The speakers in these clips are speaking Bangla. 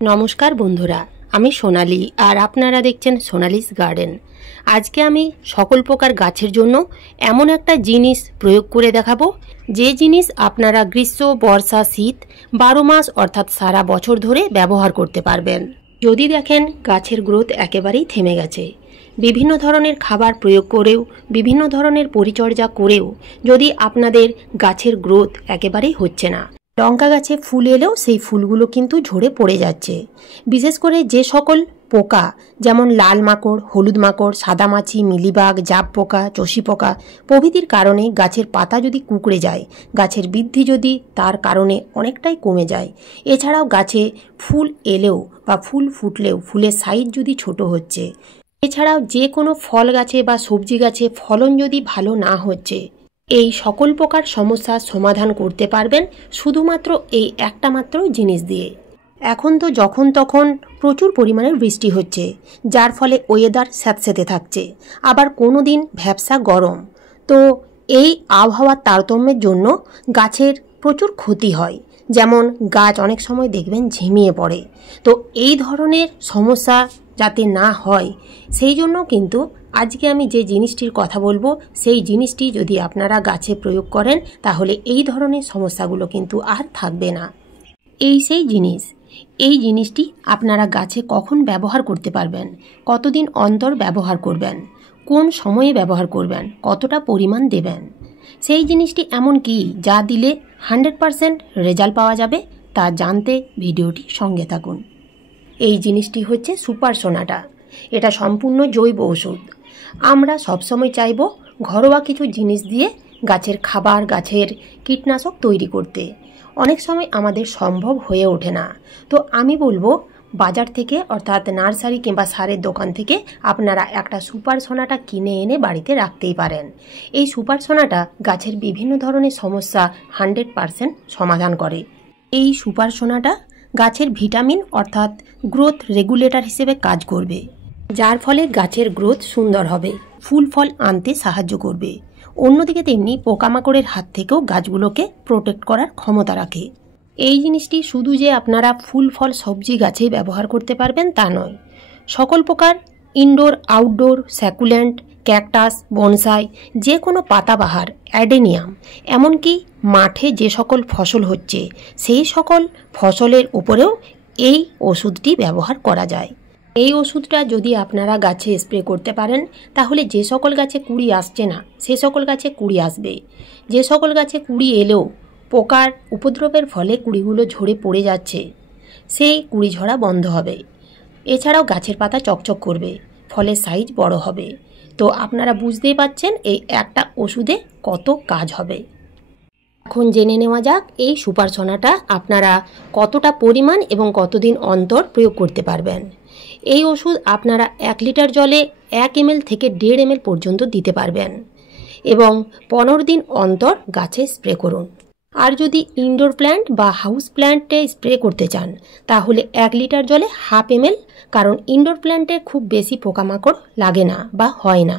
নমস্কার বন্ধুরা, আমি সোনালি আর আপনারা দেখছেন সোনালিস গার্ডেন। আজকে আমি সকল প্রকার গাছের জন্য এমন একটা জিনিস প্রয়োগ করে দেখাবো, যে জিনিস আপনারা গ্রীষ্ম, বর্ষা, শীত 12 মাস অর্থাৎ সারা বছর ধরে ব্যবহার করতে পারবেন। যদি দেখেন গাছের গ্রোথ একেবারেই থেমে গেছে, বিভিন্ন ধরনের খাবার প্রয়োগ করেও, বিভিন্ন ধরনের পরিচর্যা করেও যদি আপনাদের গাছের গ্রোথ একেবারেই হচ্ছে না, লঙ্কা গাছে ফুল এলেও সেই ফুলগুলো কিন্তু ঝরে পড়ে যাচ্ছে। বিশেষ করে যে সকল পোকা, যেমন লাল মাকড়, হলুদ মাকড়, সাদামাছি, মিলিবাগ, জাপ পোকা, চষি পোকা প্রভৃতির কারণে গাছের পাতা যদি কুঁকড়ে যায়, গাছের বৃদ্ধি যদি তার কারণে অনেকটাই কমে যায়। এছাড়াও গাছে ফুল এলেও বা ফুল ফুটলেও ফুলের সাইজ যদি ছোট হচ্ছে, এছাড়াও যে কোনো ফল গাছে বা সবজি গাছে ফলন যদি ভালো না হচ্ছে, এই সকল প্রকার সমস্যার সমাধান করতে পারবেন শুধুমাত্র এই একটা মাত্র জিনিস দিয়ে। এখন তো যখন তখন প্রচুর পরিমাণে বৃষ্টি হচ্ছে, যার ফলে ওয়েদার স্যাঁতসেঁতে থাকছে, আবার কোনো দিন ভ্যাপসা গরম। তো এই আবহাওয়ার তারতম্যের জন্য গাছের প্রচুর ক্ষতি হয়, যেমন গাছ অনেক সময় দেখবেন ঝিমিয়ে পড়ে। তো এই ধরনের সমস্যা যাতে না হয়, সেই জন্য কিন্তু আজকে আমি যে জিনিসটির কথা বলবো, সেই জিনিসটি যদি আপনারা গাছে প্রয়োগ করেন, তাহলে এই ধরনের সমস্যাগুলো কিন্তু আর থাকবে না। সেই জিনিস, এই জিনিসটি আপনারা গাছে কখন ব্যবহার করতে পারবেন, কতদিন অন্তর ব্যবহার করবেন, কোন সময়ে ব্যবহার করবেন, কতটা পরিমাণ দেবেন, সেই জিনিসটি এমন কি যা দিলে 100% রেজাল্ট পাওয়া যাবে, তা জানতে ভিডিওটি সঙ্গে থাকুন। এই জিনিসটি হচ্ছে সুপার সোনাটা। এটা সম্পূর্ণ জৈব ওষুধ। আমরা সবসময় চাইব ঘরোয়া কিছু জিনিস দিয়ে গাছের খাবার, গাছের কীটনাশক তৈরি করতে। অনেক সময় আমাদের সম্ভব হয়ে ওঠে না। তো আমি বলবো, বাজার থেকে অর্থাৎ নার্সারি কিংবা সারের দোকান থেকে আপনারা একটা সুপার সোনাটা কিনে এনে বাড়িতে রাখতেই পারেন। এই সুপার সোনাটা গাছের বিভিন্ন ধরনের সমস্যা 100% সমাধান করে। এই সুপার সোনাটা গাছের ভিটামিন অর্থাৎ গ্রোথ রেগুলেটর হিসেবে কাজ করবে, যার ফলে গাছের গ্রোথ সুন্দর হবে, ফুল ফল আনতে সাহায্য করবে। অন্যদিকে তেমনি পোকামাকড়ের হাত থেকেও গাছগুলোকে প্রোটেক্ট করার ক্ষমতা রাখে। এই জিনিসটি শুধু যে আপনারা ফুল ফল সবজি গাছেই ব্যবহার করতে পারবেন তা নয়, সকল প্রকার ইনডোর, আউটডোর, স্যাকুল্যান্ট, ক্যাকটাস, বনসাই, যে কোনো পাতাবাহার, অ্যাডেনিয়াম, এমনকি মাঠে যে সকল ফসল হচ্ছে সেই সকল ফসলের উপরেও এই ওষুধটি ব্যবহার করা যায়। এই ওষুধটা যদি আপনারা গাছে স্প্রে করতে পারেন, তাহলে যে সকল গাছে কুঁড়ি আসছে না সে সকল গাছে কুঁড়ি আসবে। যে সকল গাছে কুঁড়ি এলেও পোকার উপদ্রবের ফলে কুঁড়িগুলো ঝরে পড়ে যাচ্ছে, সেই কুঁড়ি ঝরা বন্ধ হবে। এছাড়াও গাছের পাতা চকচক করবে, ফলের সাইজ বড় হবে। তো আপনারা বুঝতেই পাচ্ছেন এই একটা ওষুধে কত কাজ হবে। এখন জেনে নেওয়া যাক এই সুপার সোনাটা আপনারা কতটা পরিমাণ এবং কতদিন অন্তর প্রয়োগ করতে পারবেন। এই ওষুধ আপনারা 1 লিটার জলে 1 ml থেকে 1.5 ml পর্যন্ত দিতে পারবেন এবং 15 দিন অন্তর গাছে স্প্রে করুন। আর যদি ইনডোর প্ল্যান্ট বা হাউস প্ল্যান্টে স্প্রে করতে চান, তাহলে 1 লিটার জলে 1/2 ml, কারণ ইনডোর প্ল্যান্টে খুব বেশি পোকামাকড় লাগে না বা হয় না।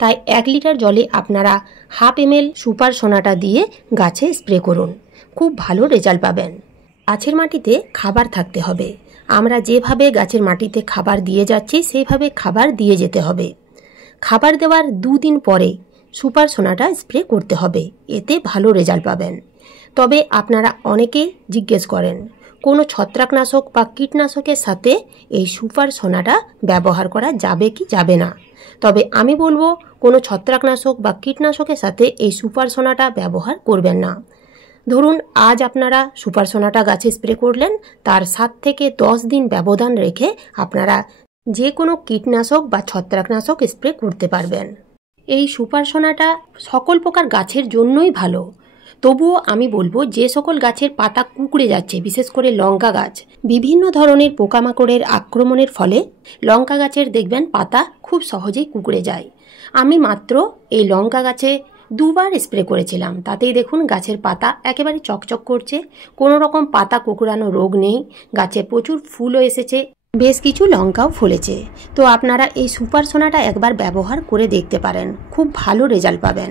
তাই 1 লিটার জলে আপনারা 1/2 ml সুপার সোনাটা দিয়ে গাছে স্প্রে করুন, খুব ভালো রেজাল্ট পাবেন। গাছের মাটিতে খাবার থাকতে হবে। আমরা যেভাবে গাছের মাটিতে খাবার দিয়ে যাচ্ছি সেইভাবে খাবার দিয়ে যেতে হবে। খাবার দেওয়ার 2 দিন পরে সুপার সোনাটা স্প্রে করতে হবে, এতে ভালো রেজাল্ট পাবেন। তবে আপনারা অনেকেই জিজ্ঞেস করেন কোনো ছত্রাকনাশক বা কীটনাশকের সাথে এই সুপার সোনাটা ব্যবহার করা যাবে কি যাবে না। তবে আমি বলবো, কোনো ছত্রাকনাশক বা কীটনাশকের সাথে এই সুপার সোনাটা ব্যবহার করবেন না। ধরুন আজ আপনারা সুপার সোনাটা গাছে স্প্রে করলেন, তার 7 থেকে 10 দিন ব্যবধান রেখে আপনারা যে কোনো কীটনাশক বা ছত্রাকনাশক স্প্রে করতে পারবেন। এই সুপার সোনাটা সকল প্রকার গাছের জন্যই ভালো। তবুও আমি বলবো, যে সকল গাছের পাতা কুঁকড়ে যাচ্ছে, বিশেষ করে লঙ্কা গাছ, বিভিন্ন ধরনের পোকামাকড়ের আক্রমণের ফলে লঙ্কা গাছের দেখবেন পাতা খুব সহজেই কুঁকড়ে যায়। আমি মাত্র এই লঙ্কা গাছে 2 বার স্প্রে করেছিলাম, তাতেই দেখুন গাছের পাতা একেবারে চকচক করছে, কোনো রকম পাতা কুঁকড়ানো রোগ নেই, গাছে প্রচুর ফুলও এসেছে। বেশ কিছু লঙ্কাও ফলেছে। তো আপনারা এই সুপার সোনাটা একবার ব্যবহার করে দেখতে পারেন, খুব ভালো রেজাল্ট পাবেন।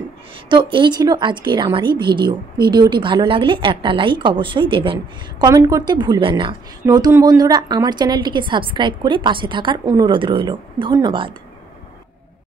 তো এই ছিল আজকের আমার এই ভিডিওটি ভালো লাগলে একটা লাইক অবশ্যই দেবেন, কমেন্ট করতে ভুলবেন না। নতুন বন্ধুরা আমার চ্যানেলটিকে সাবস্ক্রাইব করে পাশে থাকার অনুরোধ রইল। ধন্যবাদ।